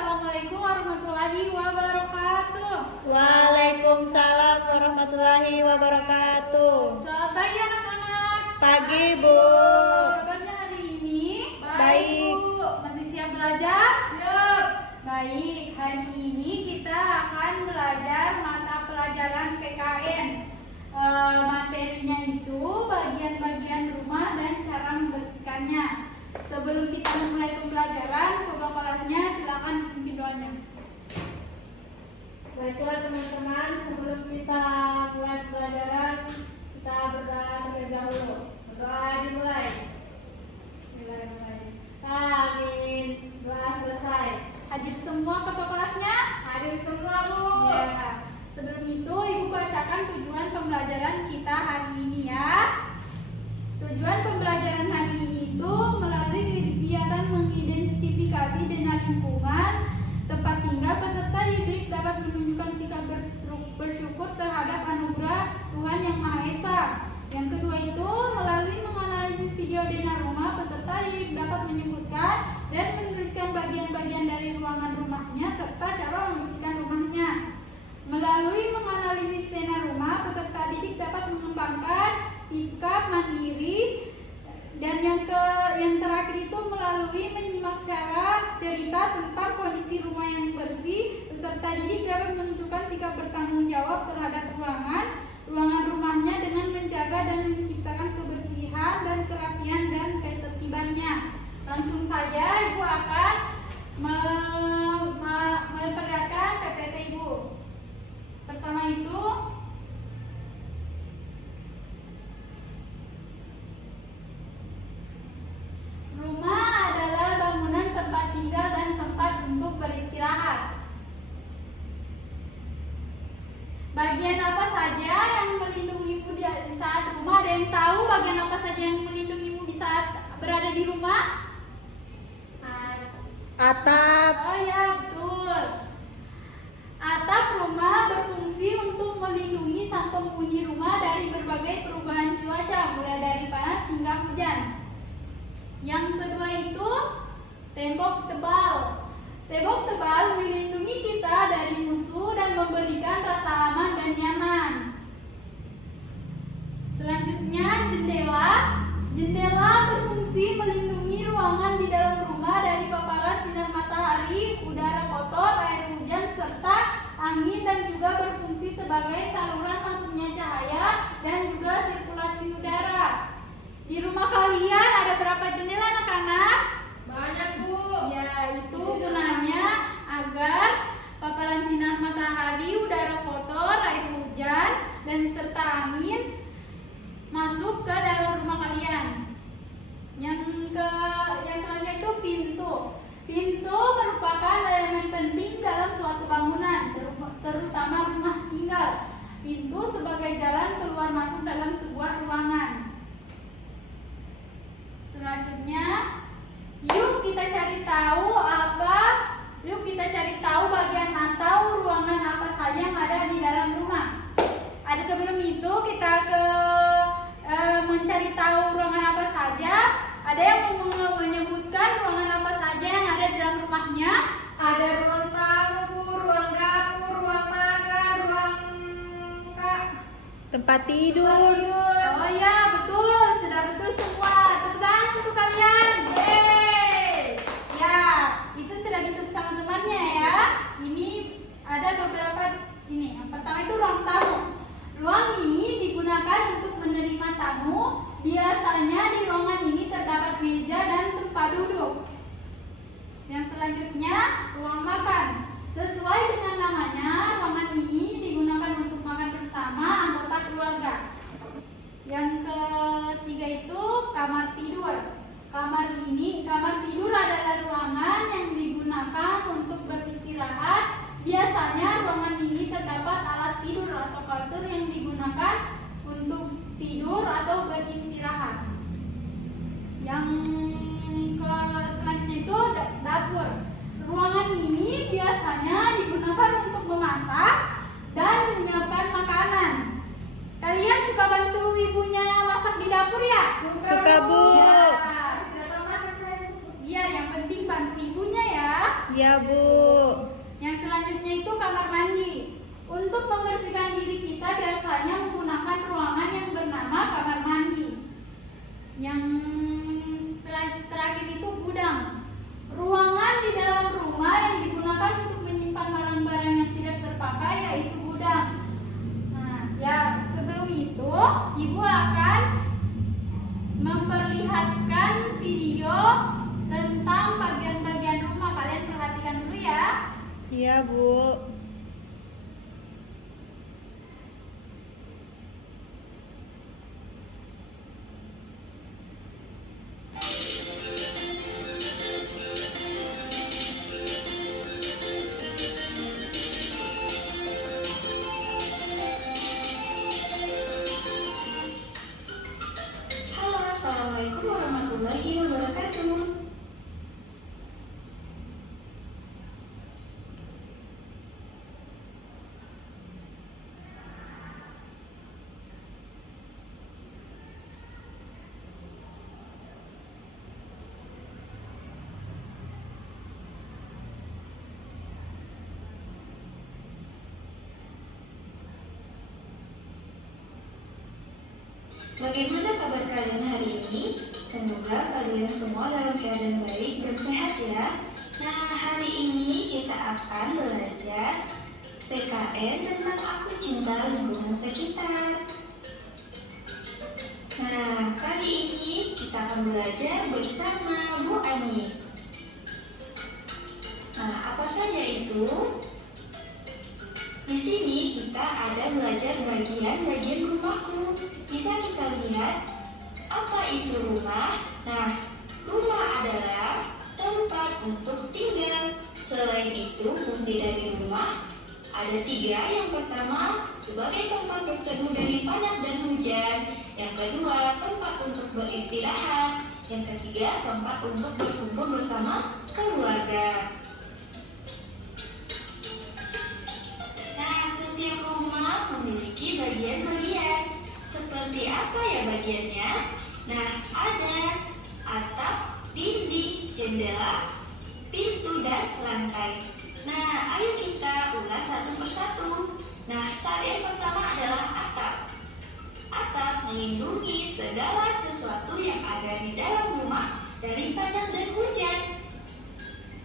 Assalamualaikum warahmatullahi wabarakatuh. Waalaikumsalam warahmatullahi wabarakatuh. Selamat pagi anak-anak. Pagi, Bu. Kabarnya hari ini? Baik. Bu. Masih siap belajar? Siap. Baik, hari ini kita akan belajar mata pelajaran PKN. Materinya itu bagian-bagian rumah dan cara membersihkannya. Sebelum kita memulai pembelajaran, ketua kelasnya silakan pimpin doanya. Baiklah teman-teman, sebelum kita mulai pelajaran, kita berdoa terlebih dahulu. Berdoa dimulai. Bismillahirrahmanirrahim. Amin. Doa selesai. Hadir semua ketua kelasnya? Hadir semua, Bu. Ya. Sebelum itu, Ibu bacakan tujuan pembelajaran kita hari ini ya. Tujuan pembelajaran hari ini itu melalui kegiatan mengidentifikasi zona lingkungan tempat tinggal peserta didik dapat menunjukkan sikap bersyukur terhadap anugerah Tuhan Yang Maha Esa. Yang kedua itu melalui menganalisis video zona rumah peserta didik dapat menyebutkan dan menuliskan bagian-bagian dari ruangan rumahnya serta cara membersihkan rumahnya. Melalui menganalisis zona rumah peserta didik dapat mengembangkan sikap mandiri. Dan yang terakhir itu melalui menyimak cara cerita tentang kondisi rumah yang bersih, peserta didik dapat menunjukkan sikap bertanggung jawab terhadap ruangan rumahnya dengan menjaga dan menciptakan kebersihan dan kerapian dan ketertibannya. Langsung saja Ibu akan memperlihatkan PPT Ibu. Pertama itu rumah adalah bangunan tempat tinggal dan tempat untuk beristirahat. Bagian apa saja yang melindungimu di saat rumah? Ada yang tahu bagian apa saja yang melindungimu di saat berada di rumah? Atap. Oh ya, betul. Atap rumah berfungsi untuk melindungi sang penghuni rumah dari berbagai perubahan cuaca, mulai dari panas hingga hujan. Yang kedua itu tembok tebal. Tembok tebal melindungi kita dari musuh dan memberikan rasa aman dan nyaman. Selanjutnya jendela. Jendela berfungsi melindungi ruangan di dalam rumah dari paparan sinar matahari, udara kotor, air hujan, serta angin, dan juga berfungsi sebagai saluran masuknya cahaya dan juga sirkulasi udara. Di rumah kalian ada berapa jendela anak-anak? Banyak, Bu. Ya, itu gunanya agar paparan sinar matahari, udara kotor, air hujan, dan serta angin masuk ke dalam rumah kalian. Yang selanjutnya itu pintu. Pintu merupakan elemen penting dalam suatu bangunan, terutama rumah tinggal. Pintu sebagai jalan keluar masuk dalam sebuah ruangan. Selanjutnya, yuk kita cari tahu bagian atau ruangan apa saja yang ada di dalam rumah. Ada sebelum itu kita mencari tahu ruangan apa saja. Ada yang menyebutkan ruangan apa saja yang ada di dalam rumahnya? Ada ruang tamu, ruang dapur, ruang makan, ruang Tempat tidur. Oh ya, betul, sudah betul semua. Tepuk tangan untuk kalian. Yeay. Ya, itu sudah disebut sama temannya ya. Ini ada beberapa ini. Yang pertama itu ruang tamu. Ruang ini digunakan untuk menerima tamu. Biasanya di ruangan ini terdapat meja dan tempat duduk. Yang selanjutnya, ruang makan. Sesuai dengan namanya, ruangan ini digunakan untuk makan bersama anggota keluarga. Yang ketiga itu kamar tidur. Kamar tidur adalah ruangan yang digunakan untuk beristirahat. Biasanya ruangan ini terdapat alas tidur atau kasur yang digunakan untuk tidur atau beristirahat. Yang selanjutnya itu dapur. Ruangan ini biasanya digunakan untuk memasak dan menyiapkan makanan. Kalian suka bantu ibunya masak di dapur ya? Suka, Bu. Ya. Tidak tahu masak saya. Biar yang penting bantu ibunya ya. Ya, Bu. Yang selanjutnya itu kamar mandi. Untuk membersihkan diri kita biasanya menggunakan ruangan yang bernama kamar mandi. Yang terakhir itu gudang. Ruangan di dalam rumah yang digunakan untuk menyimpan barang-barang yang tidak terpakai yaitu gudang. Nah, ya sebelum itu Ibu akan memperlihatkan video tentang bagian-bagian rumah. Kalian perhatikan dulu ya. Iya, Bu. Halo, Assalamualaikum warahmatullahi wabarakatuh. Bagaimana kabar kalian hari ini? Semoga kalian semua dalam keadaan baik dan sehat ya. Nah, hari ini kita akan belajar PKN tentang Aku Cinta Lingkungan Sekitar. Nah, kali ini kita akan belajar bersama Bu Ani. Nah, apa saja itu? Di sini kita ada belajar bagian-bagian rumahku. Bisa kita lihat apa itu rumah? Nah, rumah adalah tempat untuk tinggal. Selain itu, fungsi dari rumah ada 3. Yang pertama, sebagai tempat berteduh dari panas dan hujan. Yang kedua, tempat untuk beristirahat. Yang ketiga, tempat untuk berkumpul bersama keluarga. Nah, setiap rumah memiliki bagian-bagian. Seperti apa ya bagiannya? Nah, ada atap, dinding, jendela, pintu, dan lantai. Nah, ayo kita ulas satu persatu. Nah, yang pertama adalah atap. Atap melindungi segala sesuatu yang ada di dalam rumah dari panas dan hujan.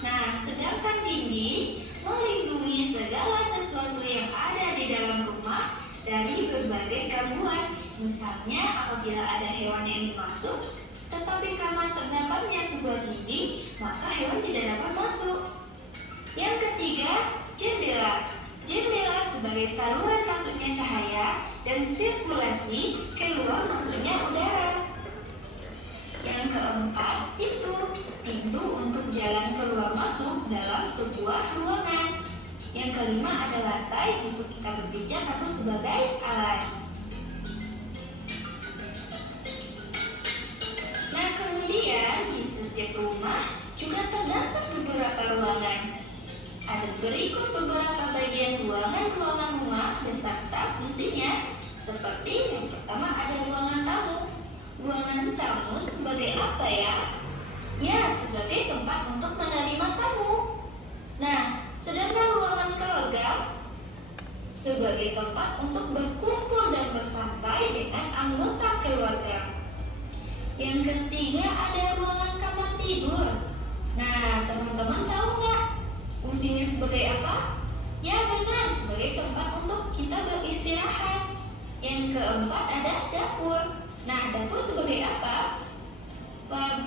Nah, sedangkan dinding melindungi segala sesuatu yang ada di dalam rumah dari berbagai gangguan. Misalnya apabila ada hewan yang masuk, tetapi karena terdapatnya sebuah dinding, maka hewan tidak dapat masuk. Yang ketiga, jendela. Jendela sebagai saluran masuknya cahaya dan sirkulasi keluar masuknya udara. Yang keempat, pintu untuk jalan keluar masuk dalam sebuah ruangan. Yang kelima ada lantai untuk kita berpijak atau sebagai alas. Nah, kemudian di setiap rumah juga terdapat beberapa ruangan. Ada berikut beberapa bagian ruangan-ruangan rumah beserta fungsinya. Seperti yang pertama ada ruangan tamu. Ruangan tamu sebagai apa ya? Ya, sebagai tempat untuk menerima tamu. Nah, sedangkan ruangan keluarga sebagai tempat untuk berkumpul dan bersantai dengan anggota keluarga. Yang ketiga ada ruangan kamar tidur. Nah, teman-teman tahu nggak fungsinya sebagai apa? Ya benar, sebagai tempat untuk kita beristirahat. Yang keempat ada dapur. Nah, dapur sebagai apa?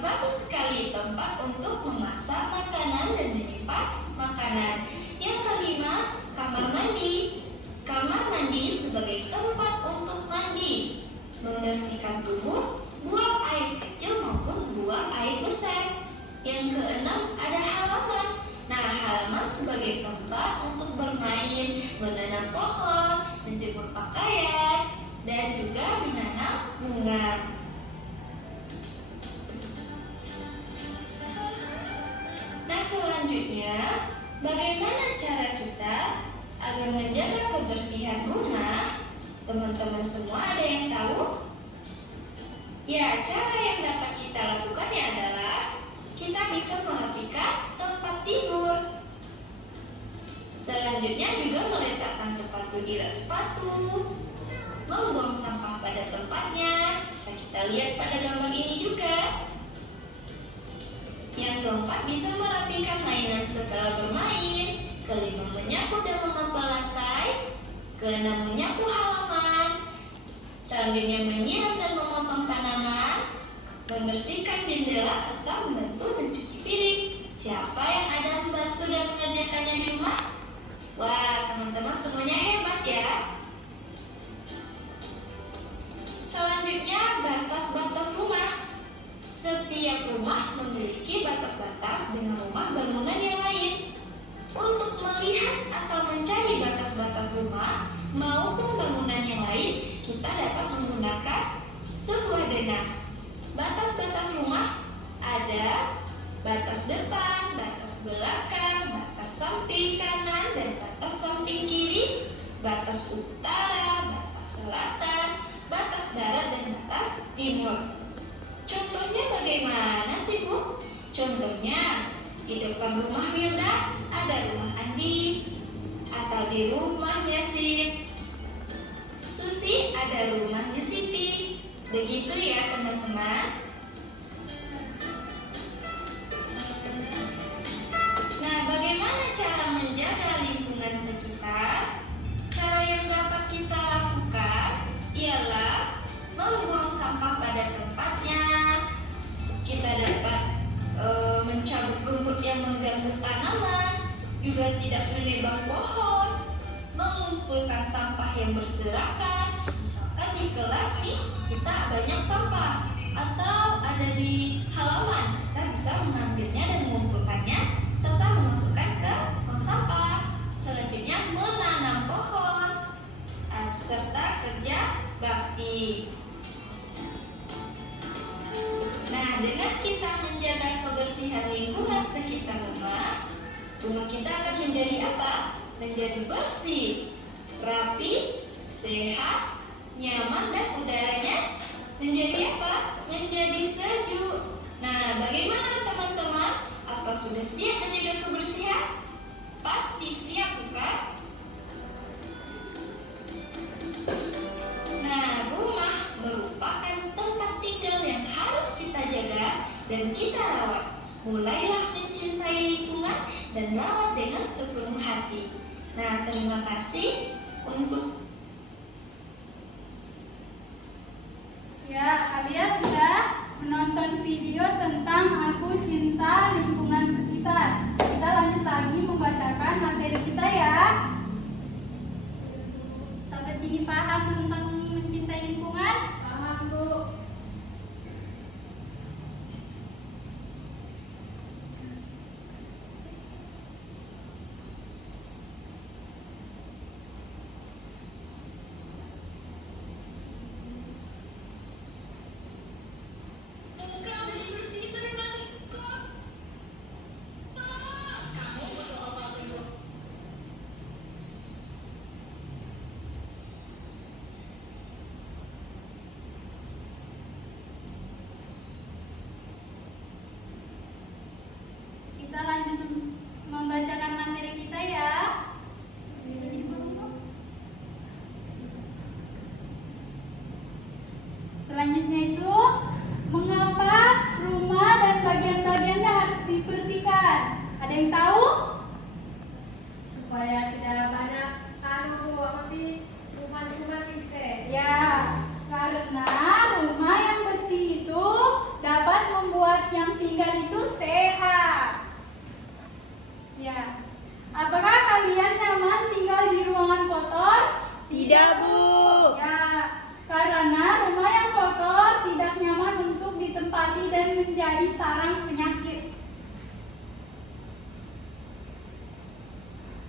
Bagus sekali, tempat untuk memasak makanan dan menyimpan makanan. Yang kelima, kamar mandi. Kamar mandi sebagai tempat untuk mandi, membersihkan tubuh, buang air kecil maupun buang air besar. Yang keenam, ada halaman. Nah, halaman sebagai tempat untuk bermain, menanam pohon, menjemur pakaian, dan juga menanam bunga. Nah, selanjutnya, bagaimana cara kita agar menjaga kebersihan rumah? Teman-teman semua ada yang tahu? Ya, cara yang dapat kita lakukannya adalah kita bisa memperhatikan tempat tidur. Selanjutnya juga meletakkan sepatu di rak sepatu, membuang sampah pada tempatnya. Bisa kita lihat pada gambar ini juga. Yang keempat, bisa merapikan mainan setelah bermain. Kelima, menyapu dan mengepel lantai. Keenam, menyapu halaman. Selanjutnya, menyiram dan memotong tanaman, membersihkan jendela, serta membantu mencuci piring. Siapa yang ada membantu dan mengerjakannya di rumah? Wah, teman-teman semuanya hebat ya. Selanjutnya, batas-batas rumah. Setiap rumah memiliki batas-batas dengan rumah bangunan yang lain. Untuk melihat atau mencari batas-batas rumah maupun bangunan yang lain, kita dapat menggunakan sebuah denah. Batas-batas rumah ada batas depan, batas belakang, batas samping kanan, dan batas samping kiri, batas utara, batas selatan, batas barat, dan batas timur. Contohnya bagaimana sih, Bu? Contohnya, di depan rumah Wilda ada rumah Andi, atau di rumahnya Susi ada rumahnya Siti. Begitu ya teman-teman. Nah, bagaimana cara menjaga lingkungan sekitar? Cara yang dapat kita lakukan ialah membuang sampah pada tempatnya. Kita dapat mencabut rumput yang mengganggu tanaman, juga tidak menebang pohon, mengumpulkan sampah yang berserakan. Misalkan di kelas nih, kita banyak sampah, atau ada di halaman, kita bisa mengambilnya dan mengumpulkannya serta memasukkan ke tong sampah. Selanjutnya, menanam pohon serta kerja bakti. Nah, dengan kita menjaga kebersihan lingkungan sekitar rumah kita akan menjadi apa? Menjadi bersih, rapi, sehat, nyaman, dan udaranya menjadi apa? Menjadi sejuk. Nah, bagaimana teman-teman? Apa sudah siap menjaga kebersihan? Pasti siap, bukan? Nah, rumah merupakan tempat tinggal yang harus kita jaga dan kita rawat. Mulailah mencintai lingkungan dan rawat dengan sepenuh hati. Nah, terima kasih untuk kalian sudah menonton video tentang Aku Cinta Lingkungan Sekitar. Kita lanjut lagi membacakan materi kita ya. Sampai sini paham tentang mencintai lingkungan? Paham, Bu. Kita lanjut membacakan materi kita ya. Selanjutnya itu, mengapa rumah dan bagian-bagiannya harus dibersihkan? Ada yang tahu? Supaya tidak banyak kuman-kuman gitu. Ya, karena rumah yang bersih itu dapat membuat yang tinggal itu sehat. Ya, apakah kalian nyaman tinggal di ruangan kotor? Tidak, Bu. Ya, karena rumah yang kotor tidak nyaman untuk ditempati dan menjadi sarang penyakit.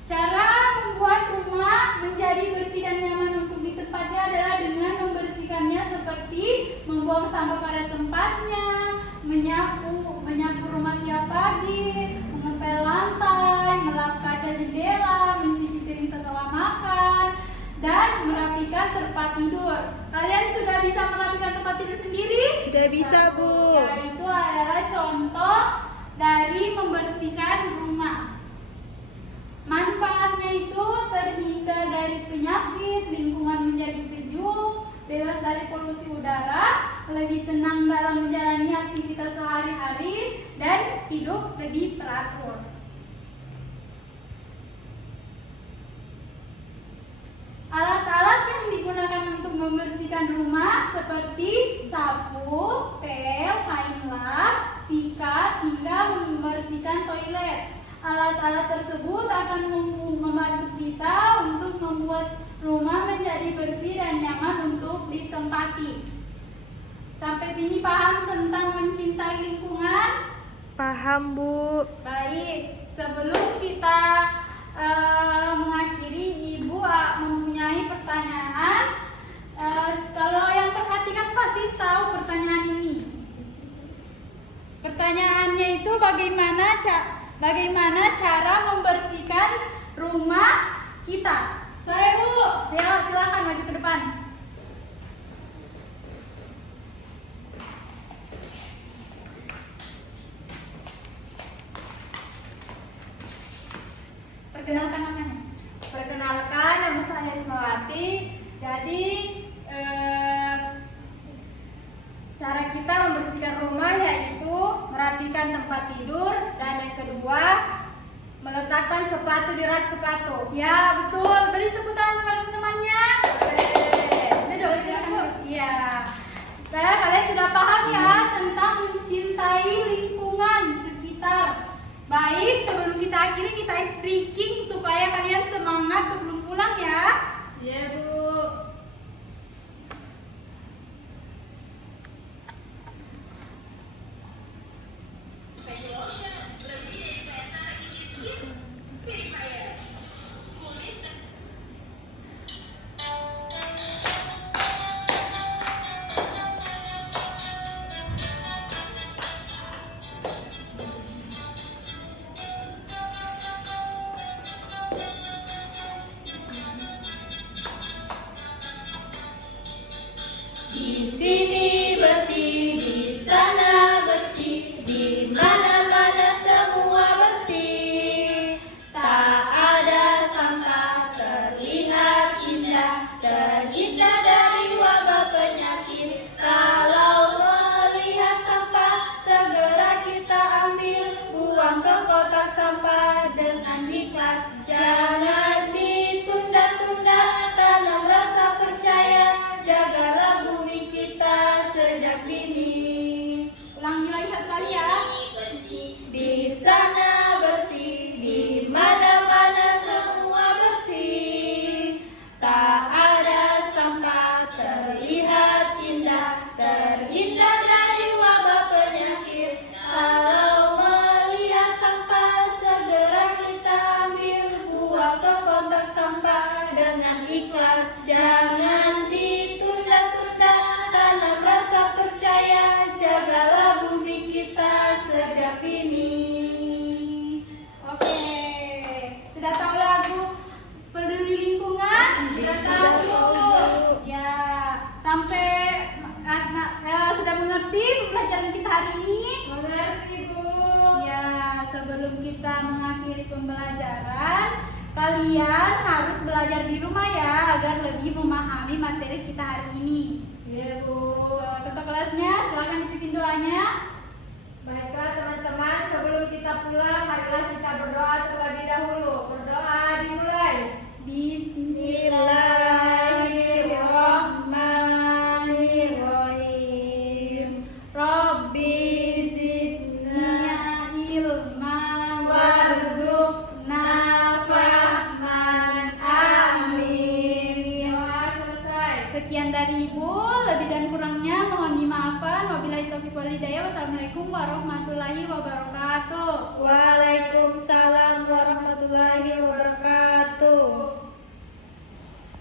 Cara membuat rumah menjadi bersih dan nyaman untuk ditempati adalah dengan membersihkannya seperti membuang sampah pada tempatnya, menyapu rumah tiap pagi, mengepel lantai, melap kaca jendela, mencuci piring setelah makan, dan merapikan tempat tidur. Kalian sudah bisa merapikan tempat tidur sendiri? Sudah bisa, Bu. Ya, itu adalah contoh dari membersihkan rumah. Manfaatnya itu dari penyakit, lingkungan menjadi sejuk, bebas dari polusi udara, lebih tenang dalam menjalani aktivitas sehari-hari, dan hidup lebih teratur. Alat-alat yang digunakan untuk membersihkan rumah seperti sapu, pel, kain lap, sikat, hingga membersihkan toilet. Alat-alat tersebut akan membantu kita untuk membuat rumah menjadi bersih dan nyaman untuk ditempati. Sampai sini paham tentang mencintai lingkungan? Paham, Bu. Baik, sebelum kita mengakhiri, Ibu mempunyai pertanyaan. Kalau yang perhatikan pasti tahu pertanyaan ini. Pertanyaannya itu bagaimana cara membersihkan rumah kita? Saya, Bu. Silakan maju ke depan. Perkenalkan namanya. Perkenalkan, nama saya Ismawati. Jadi cara kita membersihkan rumah yaitu merapikan tempat tidur, dan yang kedua meletakkan sepatu di rak sepatu. Ya, betul. Beri tepuk tangan kepada teman-temannya. Ini dong, silakan. Iya. Kalian sudah paham ya tentang mencintai lingkungan sekitar. Baik, sebelum kita akhiri, kita ice breaking supaya kalian semangat sebelum pulang ya. Iya, Bu. Di sini bersih, di sana bersih, di mana-mana semua bersih. Tak ada sampah, terlihat indah, terhindar dari wabah penyakit. Kalau melihat sampah, segera kita ambil, buang ke kotak sampah dengan ikhlas. Jangan ditunda-tunda, tanam rasa percaya, jagalah bumi kita sejak dini. Ulangi lagi satu kali ya. Di sana bersih, di mana-mana semua bersih. Tak ada sampah, terlihat indah, terhindar dari wabah penyakit. Kalau melihat sampah, segera kita ambil, buang ke kotak sampah dengan ikhlas. Jangan ditunda-tunda, tanam rasa percaya, jagalah bumi kita sejak dini. Oke. Sudah tahu lagu Peduli Lingkungan? Sudah tahu. Ya, sampai sudah mengerti pembelajaran kita hari ini? Mengerti, Bu. Ya, sebelum kita mengakhiri pembelajaran, kalian harus belajar di rumah ya agar lebih memahami materi kita hari ini. Iya, Bu. Ketua kelasnya, silakan dipimpin doanya. Baiklah teman-teman, sebelum kita pulang, marilah kita berdoa terlebih dahulu. Berdoa dimulai. Bismillahirrahmanirrahim. Rabbi zidna ilma warzuqna fahman. Amin. Doa selesai. Sekian dari Ibu, lebih dan kurangnya mohon dimaafkan. Wabillahi taufiq wal hidayah. Wassalamualaikum warahmatullahi wabarakatuh. Waalaikumsalam warahmatullahi wabarakatuh.